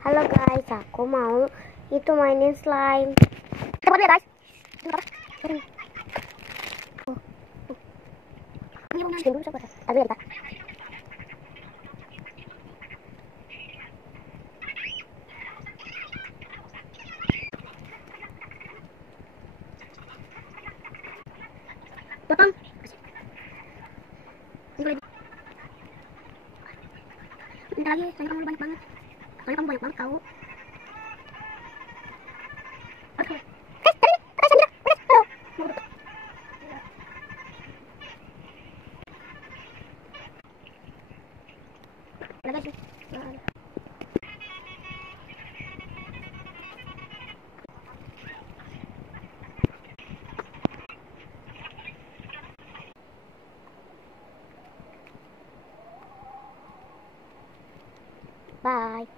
Halo guys, aku mau itu mainin slime. Kita buat ya guys. Ini mau dulu coba. Aduh ya kita. Potong. Bentar lagi, soalnya kamu banyak banget. Soalnya kamu banyak banget tahu. Oke. Bye.